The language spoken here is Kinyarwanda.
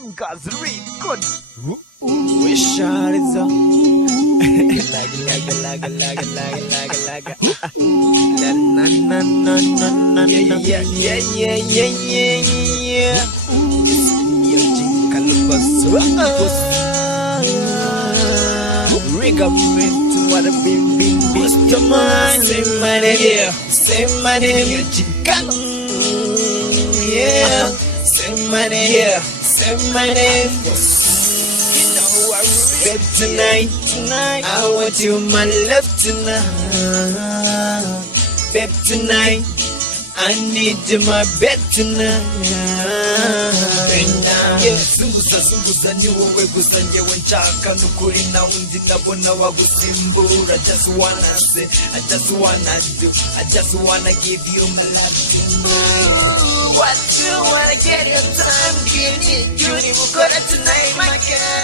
Jim Gaz record. We shot it up. Yeah. Rig up into what I've been Mr. Man. Say my name, yeah. Say my name, yeah. Say my name, yeah. Say my name. You know I babe tonight. I want you my love tonight. Babe tonight, I need you my bed tonight. Zunguza ni wowe gusa njyewe nshaka nukuri na undi nabona wagusimbura. I just wanna do, I just wanna give you my love tonight. What you wanna get your time, give it, you need to tonight, my girl.